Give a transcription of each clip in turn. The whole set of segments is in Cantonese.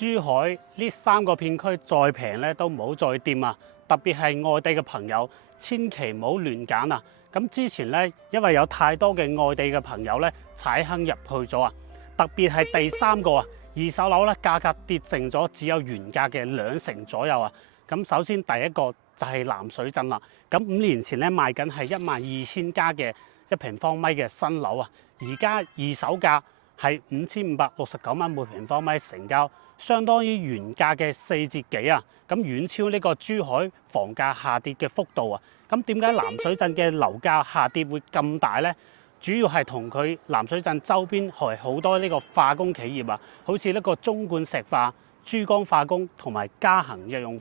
珠海呢3個片區再平咧都唔好再掂啊！特別係外地嘅朋友，千祈唔好亂揀啊！咁之前咧，因為有太多嘅外地嘅朋友咧踩坑入去咗啊！特別係第3個啊，二手樓咧價格跌剩咗，只有原價嘅2成左右啊！咁首先第一個就係南水鎮啦。咁5年前咧賣緊係12000加嘅1平方米嘅新樓啊，而家二手價係5569蚊每平方米成交，相當於原價嘅4折幾啊！咁遠超呢個珠海房價下跌嘅幅度啊！咁點解南水鎮嘅樓價下跌會咁大呢？主要係同佢南水鎮周邊係好多呢個化工企業啊，好似呢個中冠石化、珠江化工同埋嘉恒日用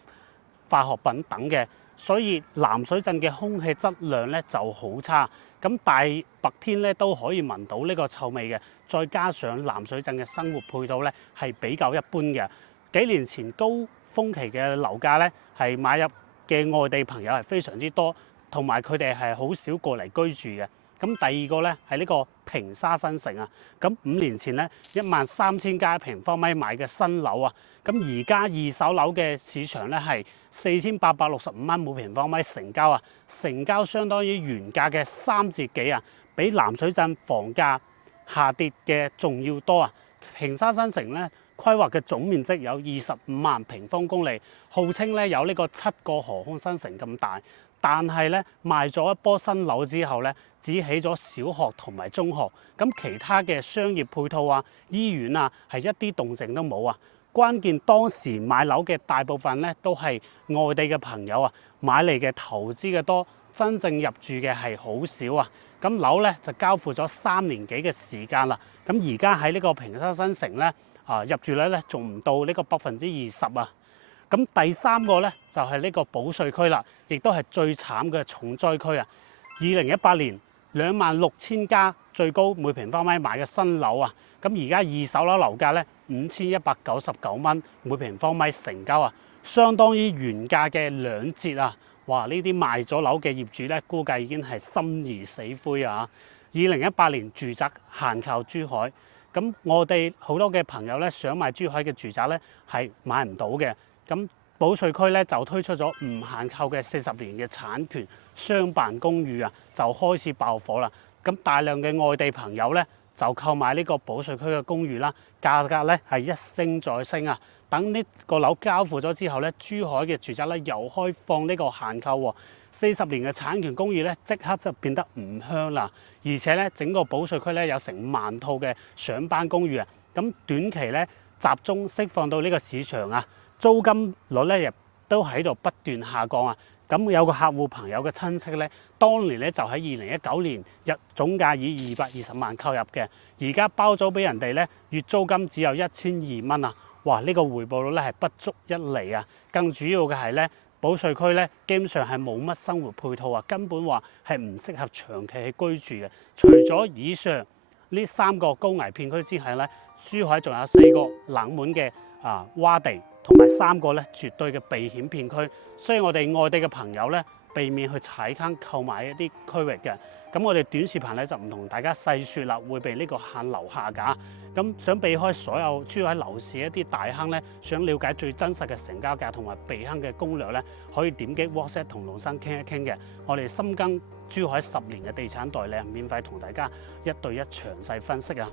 化學品等嘅，所以南水鎮嘅空氣質量咧就好差。咁大白天咧都可以聞到呢個臭味嘅，再加上南水鎮嘅生活配套咧係比較一般嘅。幾年前高峰期嘅樓價咧係買入嘅外地朋友係非常之多，同埋佢哋係好少過嚟居住嘅。咁第二個咧係呢個平沙新城啊，咁5年前咧13000加1平方米買嘅新樓啊，咁而家二手樓嘅市場咧係4865蚊每平方米成交啊，成交相當於原價嘅3折幾啊，比南水鎮房價下跌嘅仲要多啊！平沙新城咧規劃嘅總面積有25萬平方公里，號稱咧有呢個7個河康新城咁大，但係咧賣咗一波新樓之後咧，只起咗小學同埋中學，咁其他嘅商業配套啊、醫院啊係一啲動靜都冇啊！關鍵當時買樓嘅大部分咧都係外地嘅朋友啊，買嚟嘅投資嘅多，真正入住嘅係好少啊！咁樓咧就交付咗3年幾嘅時間啦，咁而家喺呢個平沙新城咧入住率咧仲唔到呢個20%啊！咁第3個咧就係呢個保稅區啦，亦都係最慘嘅重災區啊！2018年26000加最高每平方米買嘅新樓啊，咁而家二手樓樓價咧5199蚊每平方米成交啊，相當於原價嘅2折啊！哇！呢啲賣咗樓嘅業主咧，估計已經係心如死灰啊！2018年住宅限購珠海，咁我哋好多嘅朋友咧想買珠海嘅住宅咧係買唔到嘅，咁保稅區咧就推出咗唔限購嘅40年嘅產權商辦公寓啊，就開始爆火啦！咁大量嘅外地朋友咧就購買呢個保稅區嘅公寓啦，價格咧係一升再升啊！等呢個樓交付咗之後咧，珠海嘅住宅咧又開放呢個限購喎，40年嘅產權公寓咧即刻就變得唔香啦，而且咧整個保稅區咧有成5萬套嘅上班公寓啊，咁短期咧集中釋放到呢個市場啊，租金率咧亦都喺度不斷下降啊。咁有個客戶朋友嘅親戚咧，當年咧就喺2019年總價以220萬購入嘅，而家包租俾人哋咧，月租金只有1200蚊啊！哇！呢個回報率咧係不足1厘啊！更主要嘅係咧，保稅區咧基本上係冇乜生活配套啊，根本話係唔適合長期去居住嘅。除咗以上呢3個高危片區之外咧，珠海仲有4個冷門嘅窪地，同埋3個咧絕對嘅避險片區，所以我哋外地嘅朋友咧避免去踩坑購買一啲區域嘅。咁我哋短視頻咧就唔同大家細説啦，會被呢個限樓下架。咁想避開所有珠海樓市一啲大坑咧，想了解最真實嘅成交價同埋避坑嘅攻略咧，可以點擊 WhatsApp 同龍生傾一傾嘅。我哋深耕珠海10年嘅地產代理，免費同大家1對1詳細分析啊！